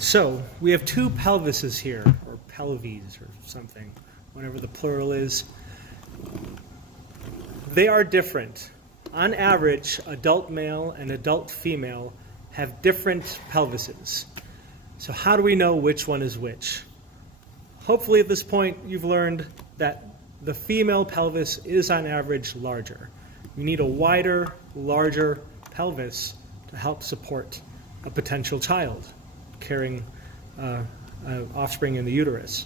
So we have two pelvises here, or pelvies or something, whatever the plural is. They are different. On average, adult male and adult female have different pelvises. So how do we know which one is which? Hopefully at this point you've learned that the female pelvis is on average larger. You need a wider, larger pelvis to help support a potential child carrying offspring in the uterus.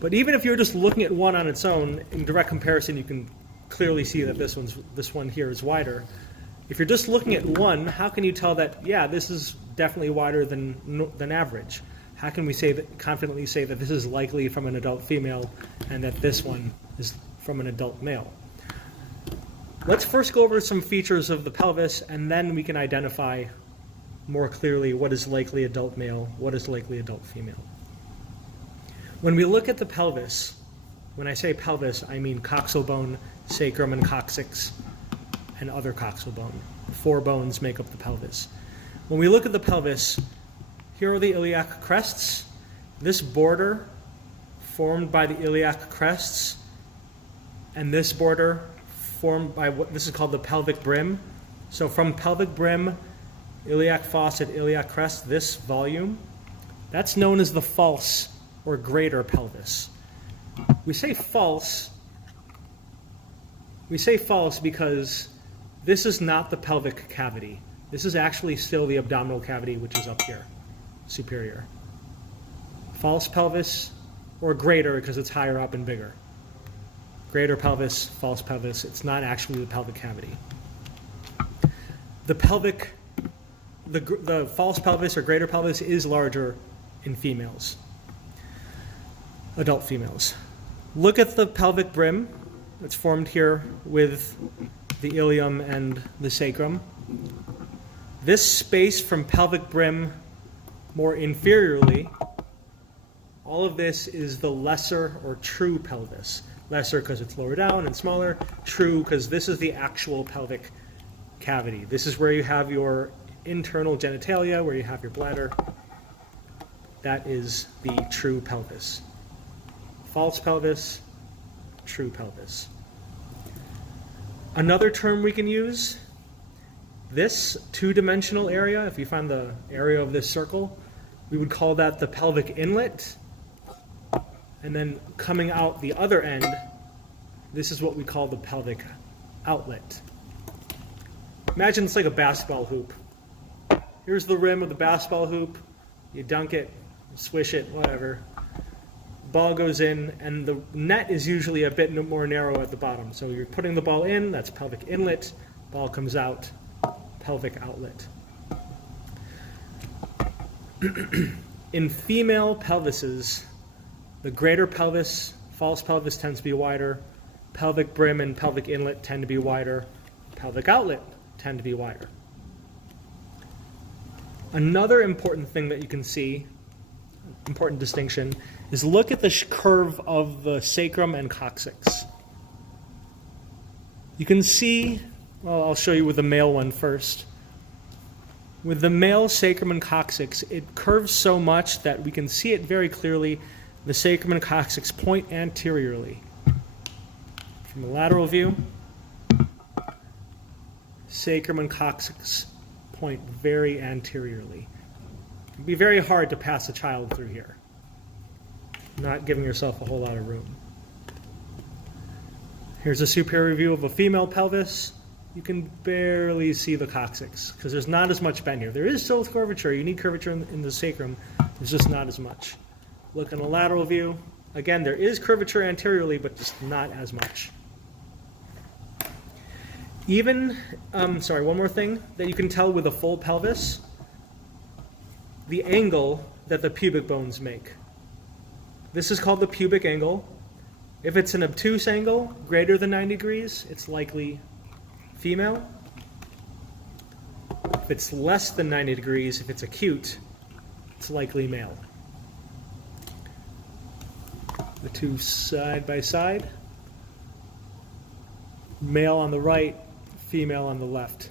But even if you're just looking at one on its own, in direct comparison you can clearly see that this one here is wider. If you're just looking at one, how can you tell that, yeah, this is definitely wider than average? How can we confidently say that this is likely from an adult female and that this one is from an adult male? Let's first go over some features of the pelvis, and then we can identify more clearly what is likely adult male, what is likely adult female. When we look at the pelvis, when I say pelvis, I mean coxal bone, sacrum, and coccyx, and other coxal bone. 4 bones make up the pelvis. When we look at the pelvis, here are the iliac crests. This border formed by the iliac crests, and this border formed by what this is called the pelvic brim. So from pelvic brim, iliac fossa, iliac crest, this volume, that's known as the false or greater pelvis. We say false because this is not the pelvic cavity. This is actually still the abdominal cavity, which is up here, superior. False pelvis or greater because it's higher up and bigger. Greater pelvis, false pelvis, it's not actually the pelvic cavity. The false pelvis or greater pelvis is larger in females, adult females. Look at the pelvic brim. It's formed here with the ilium and the sacrum. This space from pelvic brim more inferiorly, all of this is the lesser or true pelvis. Lesser because it's lower down and smaller, true because this is the actual pelvic cavity. This is where you have your internal genitalia, where you have your bladder. That is the true pelvis. False pelvis, true pelvis. Another term we can use, this two-dimensional area, if you find the area of this circle, we would call that the pelvic inlet. And then coming out the other end, this is what we call the pelvic outlet. Imagine it's like a basketball hoop. Here's the rim of the basketball hoop. You dunk it, swish it, whatever. Ball goes in, and the net is usually a bit more narrow at the bottom. So you're putting the ball in, that's pelvic inlet. Ball comes out, pelvic outlet. In female pelvises, the greater pelvis, false pelvis tends to be wider. Pelvic brim and pelvic inlet tend to be wider. Pelvic outlet tend to be wider. Another important thing that you can see, important distinction, is look at the curve of the sacrum and coccyx. You can see, well, I'll show you with the male one first. With the male sacrum and coccyx, it curves so much that we can see it very clearly. The sacrum and coccyx point anteriorly. From a lateral view, sacrum and coccyx point very anteriorly. It can be very hard to pass a child through here, not giving yourself a whole lot of room. Here's a superior view of a female pelvis. You can barely see the coccyx because there's not as much bend here. There is still curvature. You need curvature in the sacrum. There's just not as much. Look in a lateral view. Again, there is curvature anteriorly, but just not as much. Even, one more thing that you can tell with a full pelvis, the angle that the pubic bones make. This is called the pubic angle. If it's an obtuse angle, greater than 90 degrees, it's likely female. If it's less than 90 degrees, if it's acute, it's likely male. The two side by side. Male on the right, female on the left.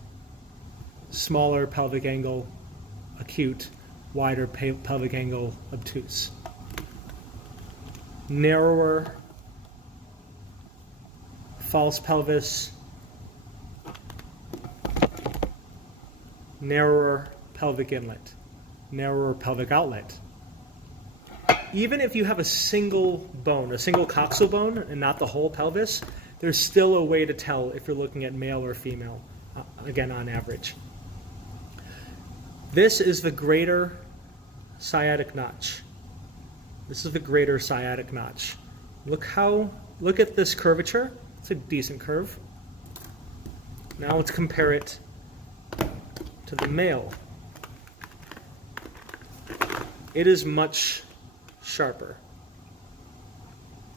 Smaller pelvic angle, acute. wider pelvic angle obtuse. Narrower false pelvis, narrower pelvic inlet, narrower pelvic outlet. Even if you have a single bone, a single coxal bone, and not the whole pelvis, there's still a way to tell if you're looking at male or female, again, on average. This is the greater sciatic notch. This is the greater sciatic notch. Look at this curvature. It's a decent curve. Now let's compare it to the male. It is much sharper.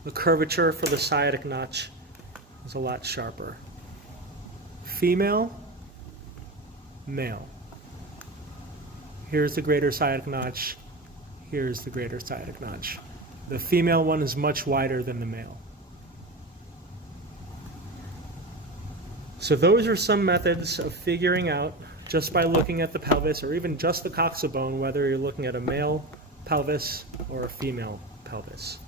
The curvature for the sciatic notch is a lot sharper. Female, male. Here's the greater sciatic notch. Here's the greater sciatic notch. The female one is much wider than the male. So those are some methods of figuring out, just by looking at the pelvis or even just the coxal bone, whether you're looking at a male pelvis or a female pelvis.